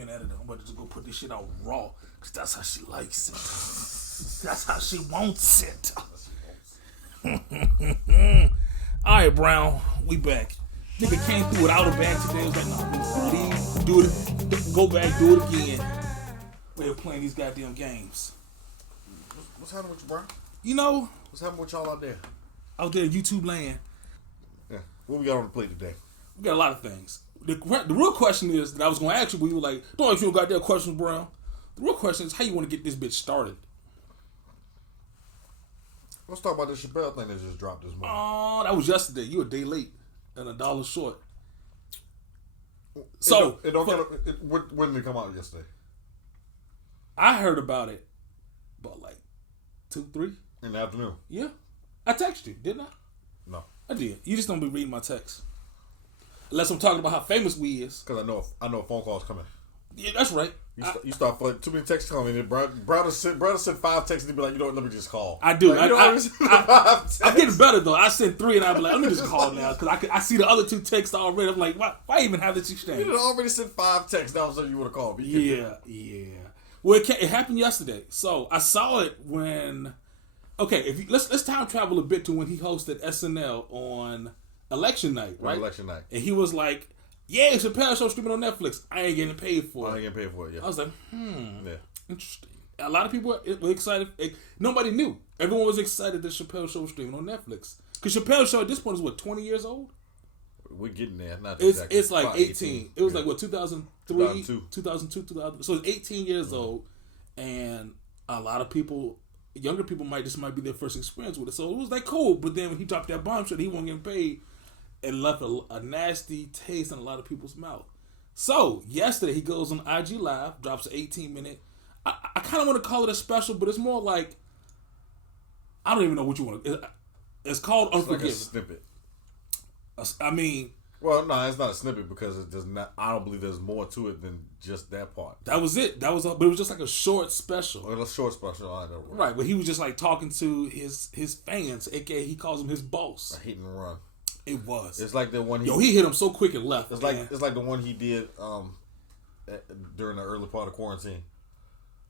been edited. I'm about to just go put this shit out raw, because that's how she likes it. That's how she wants it. Alright, Brown, we back. Nigga came through without a bag today. I was like, no, leave, do it, go back, do it again. We're playing these goddamn games. What's happening with you, Brown? You know, what's happening with y'all out there? Out there in YouTube land. Yeah. What we got on the plate today? We got a lot of things. The real question is that I was going to ask you, we were like, don't ask you no goddamn questions, Brown. The real question is how you want to get this bitch started. Let's talk about the Chappelle thing that just dropped this morning. Oh, that was yesterday. You a day late and $1 short. So, when did it come out yesterday? I heard about it about like 2, 3 in the afternoon. Yeah, I texted you, didn't I? No, I did. You just don't be reading my texts unless I'm talking about how famous we is. Because I know a phone call's coming. Yeah, that's right. You start too many texts coming in. Brother sent 5 texts and be like, you know what? Let me just call. I do. Like, I'm getting better though. I sent 3 and I be like, let me just call now because I see the other 2 texts already. I'm like, why even have this exchange? You already sent 5 texts. Now so you would have called me. Yeah. Well, it happened yesterday. So I saw it when. Okay, let's time travel a bit to when he hosted SNL on election night, right? Election night, and he was like, "Yeah, Chappelle show streaming on Netflix. I ain't getting paid for it. Yeah, I was like, yeah, interesting. A lot of people were excited. Nobody knew. Everyone was excited that Chappelle show was streaming on Netflix because Chappelle show at this point is what 20 years old. We're getting there. Not exactly. It's like 18. It was like what 2003, 2002, 2000. So it's 18 years old, and a lot of people, younger people, this might be their first experience with it. So it was like cool. But then when he dropped that bombshell, he wasn't getting paid. It left a nasty taste in a lot of people's mouth. So yesterday he goes on IG Live, drops an 18-minute. I kind of want to call it a special, but it's more like I don't even know what you want to. It's called Unforgiven. Like a snippet. I mean, well, no, it's not a snippet because it does not. I don't believe there's more to it than just that part. That was it. But it was just like a short special. Or a short special, I know. Right, but he was just like talking to his fans, aka he calls him his boss. A hit and run. It was. It's like the one he hit him so quick and left. It's like the one he did during the early part of quarantine.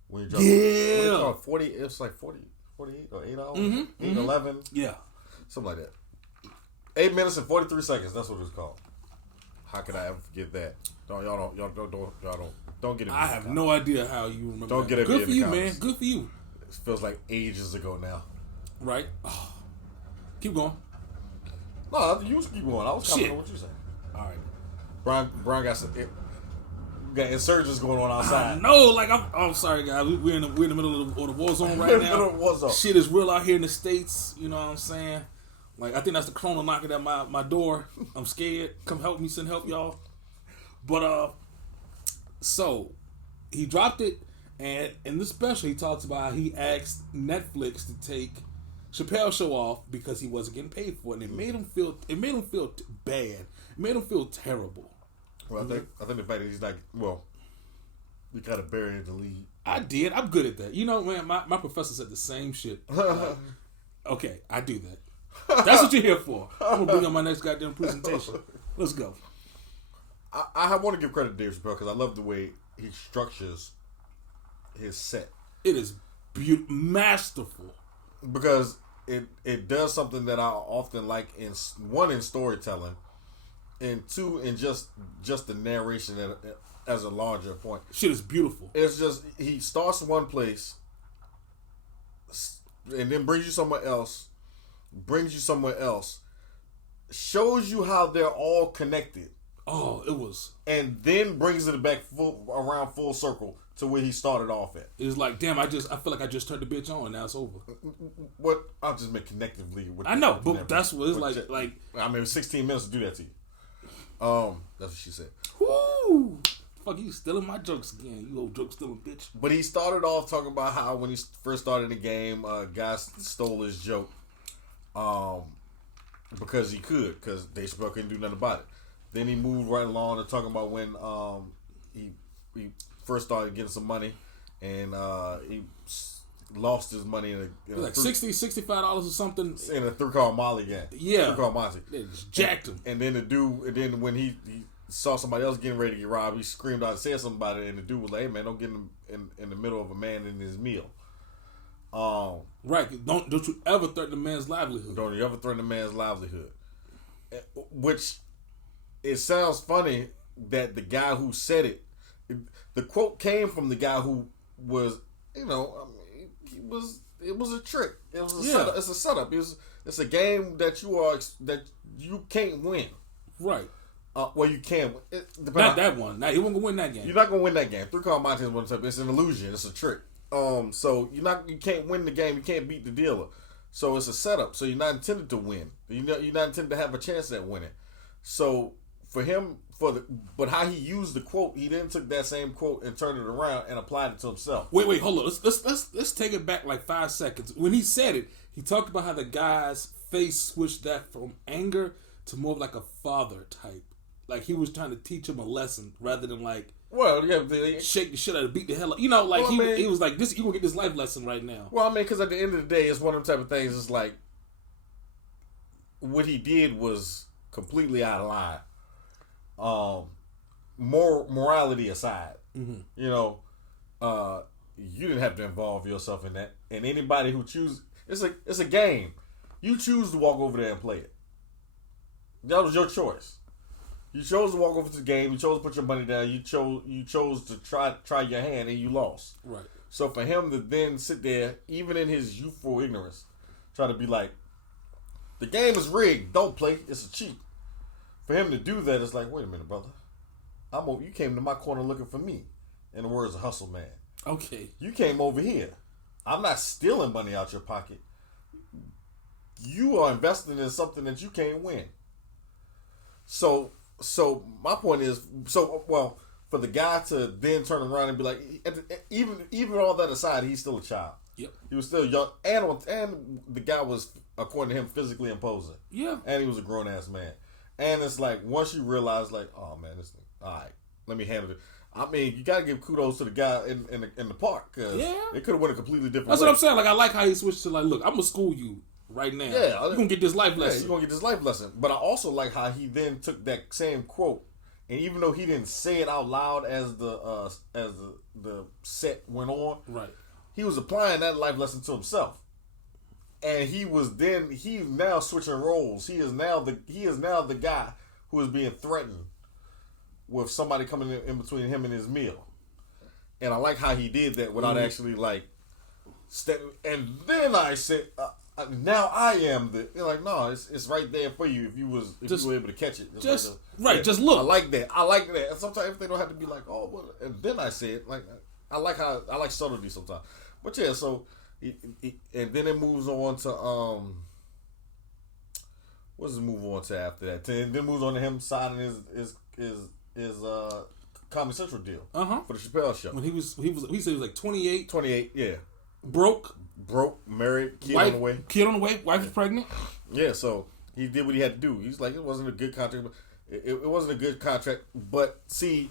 When he dropped 40. It's like 48 or 8 hours. 11. Yeah, something like that. 8 minutes and 43 seconds. That's what it's called. How could I ever forget that? Don't get it. I have no idea how you remember. Don't get it. it. Good for you, man. Good for you. It feels like ages ago now. Right. Oh. Keep going. No, you keep going. I was commenting on what you said. All right. Brian got insurgents going on outside. No, like I'm sorry, guys. We're in the middle of the war zone right now. Shit is real out here in the States. You know what I'm saying? Like, I think that's the corona knocking at my door. I'm scared. Come help me, send help, y'all. But, so, he dropped it, and in the special, he talks about how he asked Netflix to take Chappelle's show off because he wasn't getting paid for it, and it made him feel bad. It made him feel terrible. Well, I think the fact that he's like, well, we kind of buried the lead. I did. I'm good at that. You know, man, my professor said the same shit. Okay, I do that. That's what you're here for. I'm gonna bring up my next goddamn presentation. Let's go. I want to give credit to Dave Chappelle because I love the way he structures his set. It is masterful because it does something that I often like in storytelling, and 2 in just the narration as a larger point. Shit is beautiful. It's just he starts in one place and then brings you somewhere else. Shows you how they're all connected. Oh, it was. And then brings it back around full circle to where he started off at. It's like, damn, I feel like I just turned the bitch on, now it's over. What I'll just make connectively with I know, but that's what it's like. I mean, 16 minutes to do that to you. That's what she said. Woo! Fuck, you stealing my jokes again, you old joke stealing bitch. But he started off talking about how when he first started the game, guys stole his joke. Because because Dave Chappelle couldn't do nothing about it. Then he moved right along to talking about when he first started getting some money, and he lost his money in a like $65 or something in a 3-car Molly game. Yeah, 3-car Monty. They just jacked him. And then when he saw somebody else getting ready to get robbed. He screamed out and said something about it, and the dude was like, "Hey man, don't get in the middle of a man in his meal." Right. Don't you ever threaten a man's livelihood. Don't you ever threaten a man's livelihood. Which, it sounds funny that the guy who said it, the quote came from the guy who was, it was a trick. It was a setup. It's a setup. It's a game that you can't win. Right. Well, you can. Not that one. Now you won't win that game. You're not gonna win that game. 3 card Monte is one type. It's an illusion. It's a trick. So you can't win the game. You can't beat the dealer. So it's a setup. So you're not intended to win. You're not intended to have a chance at winning. So for him, but how he used the quote, he then took that same quote and turned it around and applied it to himself. Wait, hold on. Let's take it back like 5 seconds. When he said it, he talked about how the guy's face switched that from anger to more of like a father type. Like he was trying to teach him a lesson rather than like, well, yeah, shake the shit out of, beat the hell out. He was like, "This, you gonna get this life lesson right now." Well, I mean, because at the end of the day, it's one of them type of things. It's like what he did was completely out of line. Morality aside, you didn't have to involve yourself in that. And anybody who chooses, it's a game. You choose to walk over there and play it. That was your choice. You chose to walk over to the game. You chose to put your money down. You chose to try your hand, and you lost. Right. So for him to then sit there, even in his youthful ignorance, try to be like, the game is rigged. Don't play. It's a cheat. For him to do that, it's like, wait a minute, brother. You came to my corner looking for me. In the words of Hustle Man. Okay. You came over here. I'm not stealing money out your pocket. You are investing in something that you can't win. So my point is, for the guy to then turn around and be like, even all that aside, he's still a child. Yep. He was still young, and the guy was, according to him, physically imposing. Yeah. And he was a grown ass man. And it's like, once you realize, like, oh man, this thing, all right, let me handle it. I mean, you gotta give kudos to the guy in the park, because it could have went a completely different way. That's what I'm saying. Like, I like how he switched to like, look, I'm gonna school you right now. Yeah, you're gonna get this life lesson. Yeah, you're gonna get this life lesson. But I also like how he then took that same quote, and even though he didn't say it out loud as the set went on, right, he was applying that life lesson to himself. And he's now switching roles. He is now the guy who is being threatened with somebody coming in between him and his meal. And I like how he did that without actually like stepping. And then I said, now I am the. You're like, no, it's right there for you if you were able to catch it. Just look. I like that. And sometimes they don't have to be like, oh, well, and then I said, like, I like subtlety sometimes. But yeah, so and then it moves on to what does it move on to after that? And then moves on to him signing his Comedy Central deal for the Chappelle show. When he said he was like 28. 28, yeah. Broke, married, kid wife, on the way. Kid on the way, wife is pregnant. Yeah, so he did what he had to do. He's like, it wasn't a good contract. It wasn't a good contract. But see,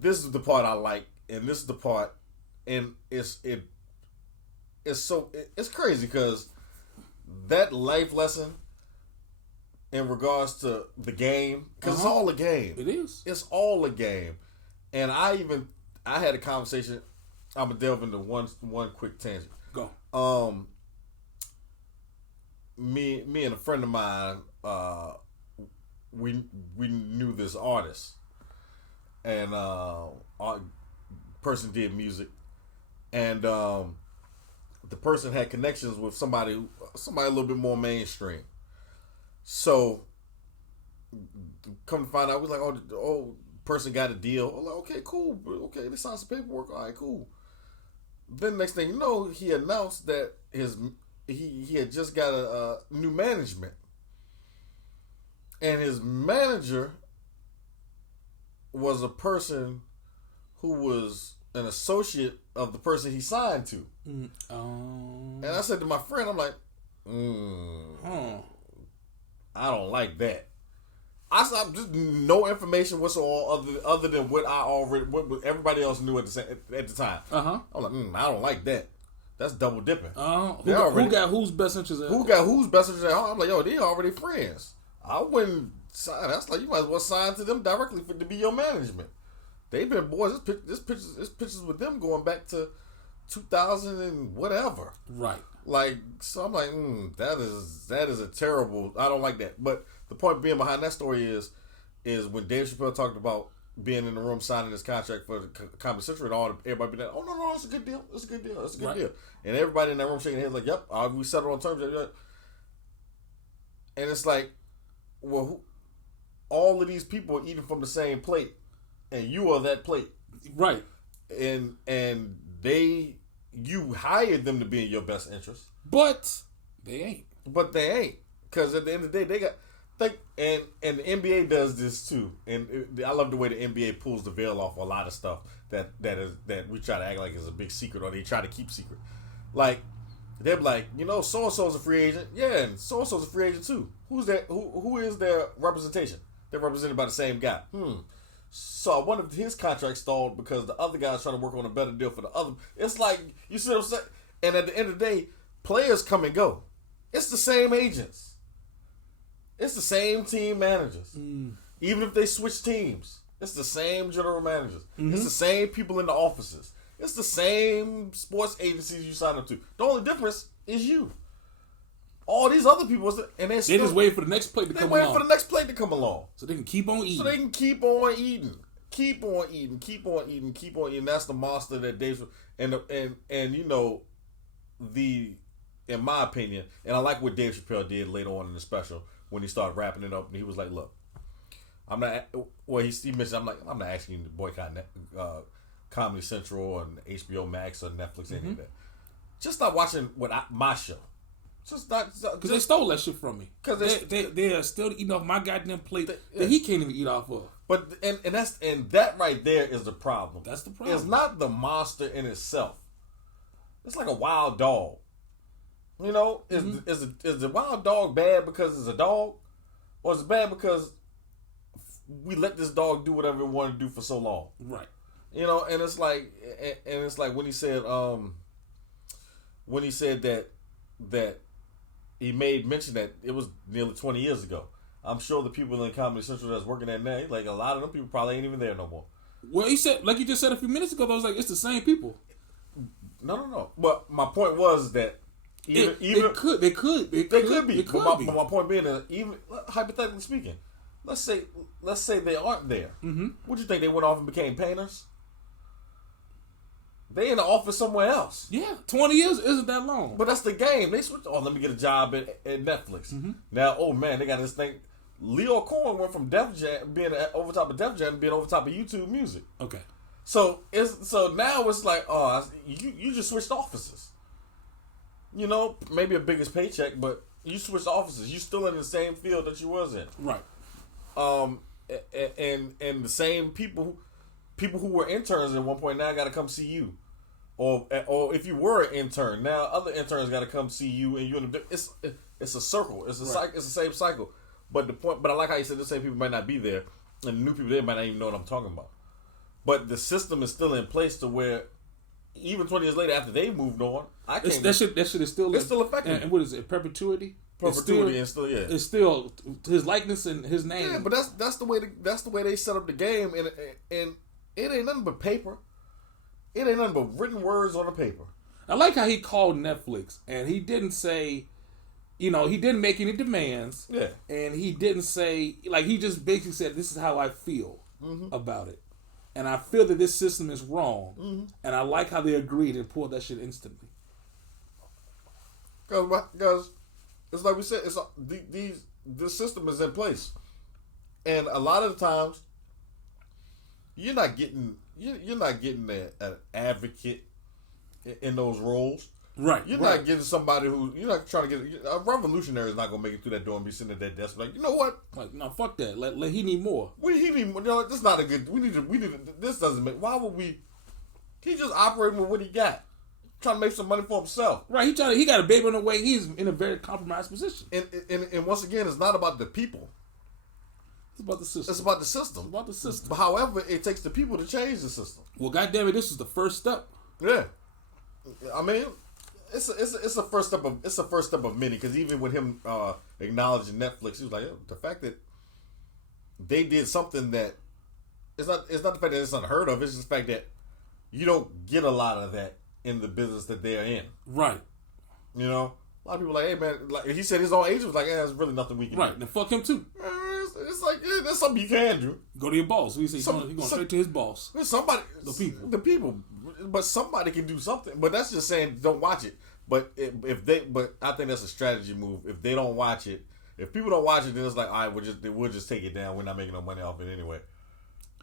this is the part I like, and this is the part, and it's crazy because that life lesson in regards to the game, because it's all a game. It is. It's all a game. And I had a conversation. I'm gonna delve into one quick tangent. Go. Me and a friend of mine, we knew this artist, and our person did music, and the person had connections with somebody a little bit more mainstream. So, come to find out, we're like, oh, person got a deal. I'm like, okay, cool. Okay, they signed some paperwork. All right, cool. Then next thing you know, he announced that he had just got a new management, and his manager was a person who was an associate of the person he signed to. And I said to my friend, I'm like, I don't like that. I just no information whatsoever other than what everybody else knew at the time. I'm like, I don't like that. That's double dipping. Who got whose best interest? Who got whose best interest at heart? I'm like, yo, they already friends. I wouldn't That's like you might as well sign to them directly to be your management. They've been boys. This pictures with them going back to 2000 and whatever. Right. Like, so I'm like, that is a terrible. I don't like that. But the point being behind that story is when Dave Chappelle talked about being in the room signing his contract for the Comedy Central, and everybody be like, oh no, it's a good deal. It's a good deal. It's a good deal. And everybody in that room shaking their heads like, yep, we settled on terms. And it's like, well, all of these people are eating from the same plate, and you are that plate, right? And you hired them to be in your best interest, but they ain't. Because at the end of the day, and the NBA does this too. And I love the way the NBA pulls the veil off a lot of stuff that we try to act like is a big secret, or they try to keep secret. Like, they're like, so and so's a free agent. Yeah, and so and so's a free agent too. Who's that? Who is their representation? They're represented by the same guy. So I wonder if his contract stalled because the other guy's trying to work on a better deal for the other. It's like, you see what I'm saying? And at the end of the day, players come and go. It's the same agents. It's the same team managers. Even if they switch teams, it's the same general managers. It's the same people in the offices. It's the same sports agencies you sign up to. The only difference is you. All these other people, and they just waiting for the next plate to come along. They're waiting for the next plate to come along. So they can keep on eating. Keep on eating. That's the monster that Dave, and in my opinion, and I like what Dave Chappelle did later on in the special when he started wrapping it up, and he was like, look, I'm not, well, he mentioned, I'm not asking you to boycott Comedy Central and HBO Max or Netflix, any of that. Just stop watching my show. Because they stole that shit from me. Because they are still eating off my goddamn plate that he can't even eat off of. But and that right there is the problem. That's the problem. It's not the monster in itself. It's like a wild dog. Is the wild dog bad because it's a dog, or is it bad because we let this dog do whatever it wanted to do for so long? Right. And it's like when he said that he made mention that it was nearly 20 years ago. I'm sure the people in Comedy Central that's working there now, like a lot of them people probably ain't even there no more. Well, he said, like you just said a few minutes ago, I was like, it's the same people. No. But my point was that they could be. But my point being that even hypothetically speaking, let's say they aren't there. Would you think they went off and became painters? They in the office somewhere else. Yeah, 20 years isn't that long. But that's the game. They switched. Oh, let me get a job at Netflix. Now, oh man, they got this thing. Leo Cohen went from Def Jam, being over top of Def Jam, to being over top of YouTube Music. Okay. So now it's like, you just switched offices. Maybe a biggest paycheck, but you switched offices. You still in the same field that you was in. Right. And the same people who were interns at one point now got to come see you, or if you were an intern, now other interns got to come see you, and it's a circle. It's a cycle. It's the same cycle. But I like how you said the same people might not be there, and the new people there might not even know what I'm talking about. But the system is still in place to where even 20 years later, after they moved on, that shit is still effective. And what is it? Perpetuity. It's still his likeness and his name. Yeah, but that's the way they set up the game, and it ain't nothing but paper. It ain't nothing but written words on a paper. I like how he called Netflix, and he didn't say, he didn't make any demands. Yeah. And he didn't say, he just basically said, this is how I feel about it. And I feel that this system is wrong. And I like how they agreed and pulled that shit instantly. Because it's like we said, this system is in place. And a lot of the times, you're not getting an advocate in those roles. Right. You're not getting somebody you're not trying to get a revolutionary is not gonna make it through that door and be sitting at that desk like, you know what? Like, no, fuck that. Let he need more. He need more. This is not a good. We need to. This doesn't make. Why would we? He just operating with what he got, trying to make some money for himself. Right. He got a baby on the way. He's in a very compromised position. And once again, it's not about the people. It's about the system. It's about the system. It's about the system. But however, it takes the people to change the system. Well, goddamn it, this is the first step. Yeah. I mean, it's a first step of many. Because even with him acknowledging Netflix, he was like, the fact that they did something that it's not the fact that it's unheard of. It's just the fact that you don't get a lot of that in the business that they're in. Right. You know, a lot of people are like, hey man, like he said, his own agent was like, yeah, there's really nothing we can do. Right. Then fuck him too. It's like, yeah, there's something you can do. Go to your boss. He said he's going straight to his boss. Somebody, the people, but somebody can do something. But that's just saying don't watch it. But but I think that's a strategy move. If they don't watch it, if people don't watch it, then it's like, all right, we'll just take it down. We're not making no money off it anyway.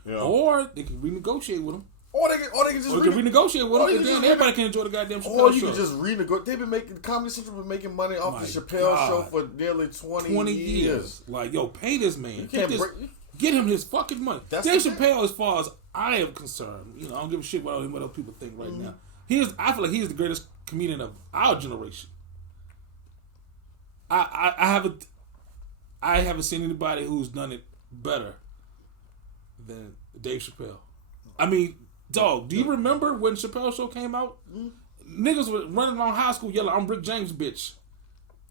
You know? Or they can renegotiate with them. Or they can just renegotiate with them, and then everybody can enjoy the goddamn Chappelle show. Or you can just renegotiate. They've been making Comedy Central been making money off the Chappelle show for nearly 20 years. Like, yo, pay this man. Get him his fucking money. Dave Chappelle, as far as I am concerned, you know, I don't give a shit what other people think right now. I feel like he is the greatest comedian of our generation. I haven't seen anybody who's done it better than Dave Chappelle. I mean, dog, do you remember when Chappelle show came out? Niggas were running around high school yelling, "I'm Rick James, bitch."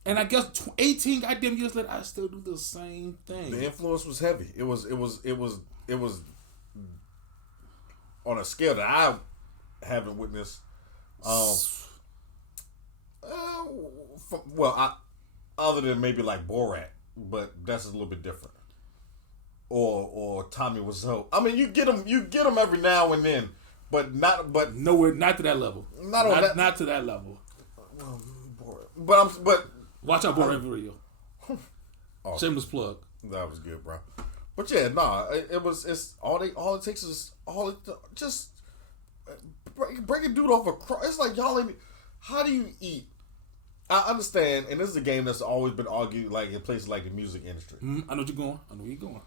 And I guess 18 goddamn years later, I still do the same thing. The influence was heavy. It was on a scale that I haven't witnessed. Other than maybe like Borat, but that's a little bit different. Or Tommy Wiseau. I mean, you get them every now and then, but not to that level. Not to that level. But watch out, Borat video. Shameless plug. That was good, bro. But yeah, it's all it takes is just break a dude off a cross. It's like y'all ain't. How do you eat? I understand, and this is a game that's always been argued like in places like the music industry. I know you're going.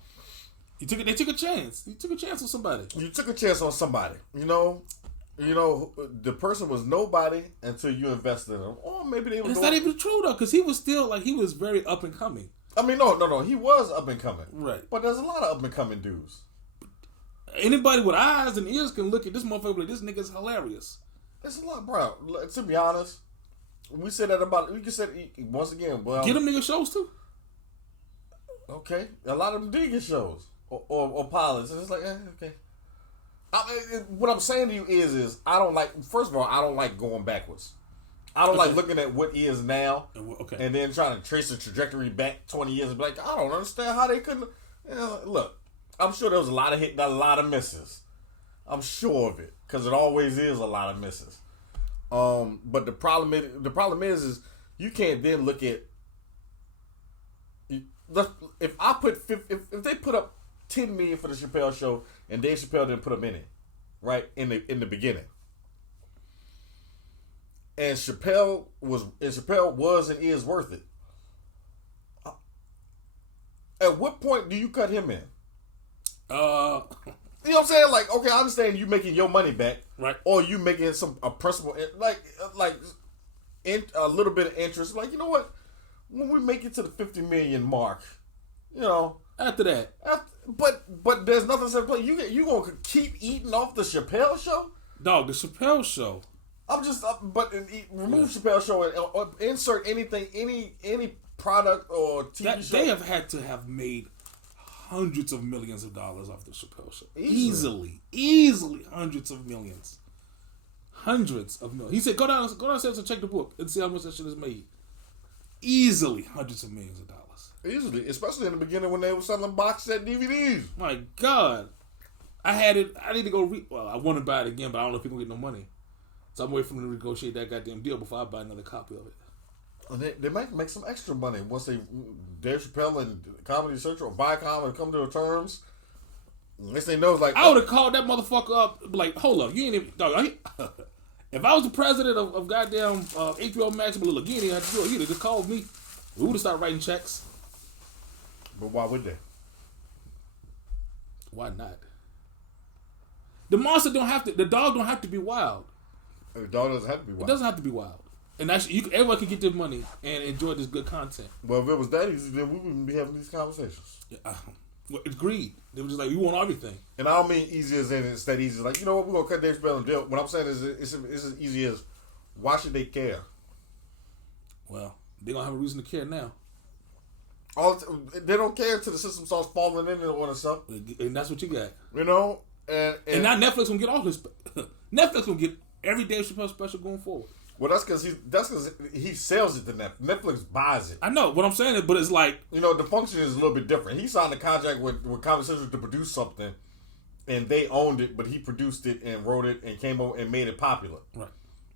They took a chance. You took a chance on somebody. You took a chance on somebody. You know, the person was nobody until you invested in them. Or maybe they were. It's not even true though, because he was very up and coming. I mean, no, he was up and coming. Right. But there's a lot of up and coming dudes. Anybody with eyes and ears can look at this motherfucker like, this nigga's hilarious. It's a lot, bro. To be honest, we said that about. We can say once again. Well, get them nigga shows too. Okay, a lot of them did get shows or pilots, and it's like, okay. What I'm saying to you is I don't like. First of all, I don't like going backwards. I don't like looking at what is now, and then trying to trace the trajectory back 20 years and be like, I don't understand how they couldn't. Look, I'm sure there was a lot of hits, not a lot of misses. I'm sure of it because it always is a lot of misses. But the problem is you can't then look at. If they put up $10 million for the Chappelle show and Dave Chappelle didn't put them in it, right in the beginning. And Chappelle was and is worth it. At what point do you cut him in? You know what I'm saying? Like, okay, I understand you making your money back, right? Or you making a principal, like a little bit of interest. Like, you know what? When we make it to the 50 million mark, you know, after that, but there's nothing to play. You gonna keep eating off the Chappelle show? Dog, the Chappelle show. I'm just, remove Chappelle show or insert anything, any product or TV show. They have had to have made hundreds of millions of dollars off the Chappelle show. Easily hundreds of millions. Hundreds of millions. He said, go downstairs and check the book and see how much that shit is made. Easily hundreds of millions of dollars. Easily, especially in the beginning when they were selling box set DVDs. My God, I had it. I need to go read. Well, I want to buy it again, but I don't know if people get no money. So I'm waiting for them to negotiate that goddamn deal before I buy another copy of it. And they might make some extra money once Dave Chappelle and Comedy Central or Viacom and come to the terms. Unless they know, like, I would have called that motherfucker up, like, hold up, you ain't even, dog. If I was the president of goddamn HBO Max, but look, you ain't even have to do it. You'd have just called me. We would have started writing checks. But why would they? Why not? The monster don't have to. The dog don't have to be wild. The dog doesn't have to be wild. It doesn't have to be wild. And actually, everyone can get their money and enjoy this good content. Well, if it was that easy, then we wouldn't be having these conversations. Yeah, well, it's greed. They were just like, we want everything. And I don't mean easy as in it's that easy. Like, you know what, we're going to cut Dave Chappelle and deal. What I'm saying is it's as easy as, why should they care? Well, they're going to have a reason to care now. They don't care until the system starts falling in on itself. And that's what you got. You know? And now Netflix gonna get all his... Netflix gonna get every Dave Chappelle special going forward. Well, that's because he sells it to Netflix. Netflix buys it. I know what I'm saying, but it's like... You know, the function is a little bit different. He signed a contract with Comedy Central to produce something, and they owned it, but he produced it and wrote it and came over and made it popular. Right.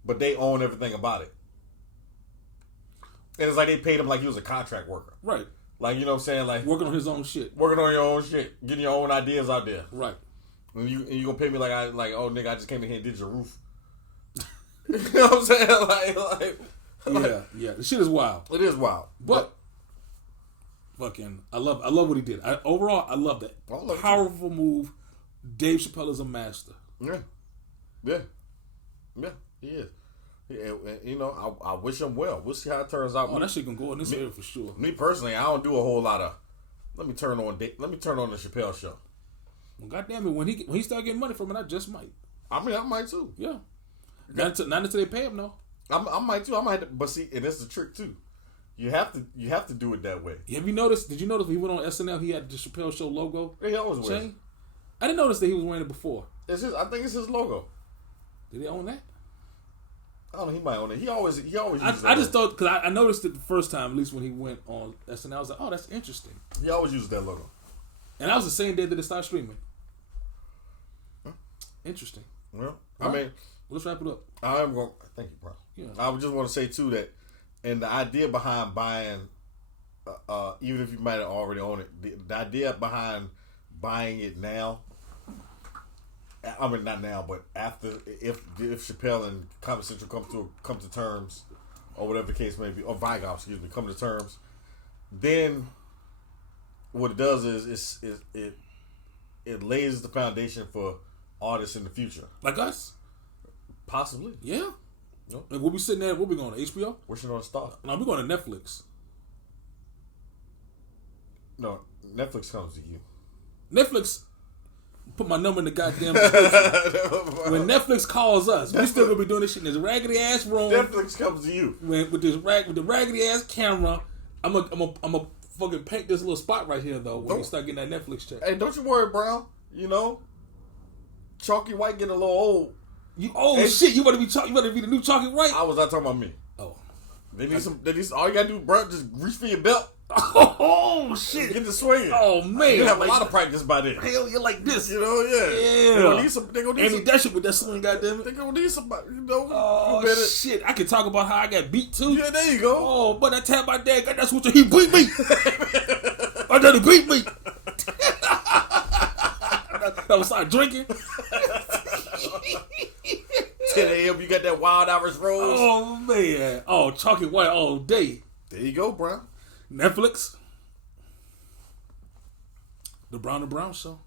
But they own everything about it. And it's like they paid him like he was a contract worker. Right. Like, you know what I'm saying? Like working on his own shit. Working on your own shit. Getting your own ideas out there. Right. And you gonna pay me like oh nigga, I just came in here and did your roof. You know what I'm saying? Yeah. The shit is wild. It is wild. But fucking I love what he did. Overall I love that. Powerful move. Dave Chappelle is a master. Yeah, he is. You know, I wish him well. We'll see how it turns out. Oh, that shit can go in this area for sure. Me personally, I don't do a whole lot of. Let me turn on the Chappelle show. Well, goddamn it, when he start getting money from it, I just might. I mean, I might too. Yeah. Not until they pay him, though. I might too. I might, but see, and that's the trick too. You have to do it that way. Have you noticed? Did you notice when he went on SNL? He had the Chappelle Show logo. He always wears it. I didn't notice that he was wearing it before. I think it's his logo. Did he own that? I don't know. He might own it. He always. I just thought because I noticed it the first time, at least when he went on SNL. I was like, oh, that's interesting. He always uses that logo. And that was the same day that it started streaming. Huh? Interesting. Well, I mean, let's wrap it up. I'm going. Thank you, bro. Yeah. I would just want to say too that, and the idea behind buying, even if you might have already owned it, the idea behind buying it now. I mean, not now, but after, if Chappelle and Comedy Central come to terms, or whatever the case may be, or Viacom, come to terms, then what it does is it lays the foundation for artists in the future, like us, possibly. Yeah. Like we'll be sitting there. We'll be going to HBO. Wishing on a star. No, we're going to Netflix. No, Netflix comes to you. Netflix. Put my number in the goddamn description. When Netflix calls us, we still gonna be doing this shit in this raggedy ass room. Netflix comes to you with the raggedy ass camera. I'm a fucking paint this little spot right here though when you start getting that Netflix check. Hey, don't you worry, Brown. You know, Chalky White getting a little old. Shit! You better be the new Chalky White. I was not talking about me. Oh, they need some. All you gotta do, bro, just reach for your belt. Oh shit! Get the swinging. Oh man, you have a lot of practice by then. Hell, you're like this. You know, yeah. They gonna need some. That shit with that swing, goddamn it. They gonna need somebody. You know. Oh shit! I can talk about how I got beat too. Yeah, there you go. Oh, but I tapped my dad. Got that switch. He beat me. My daddy beat me. I was started drinking. 10 a.m. You got that Wild Irish Rose. Oh man. Oh, Chalky White all day. There you go, bro. Netflix. The Brown and Brown Show.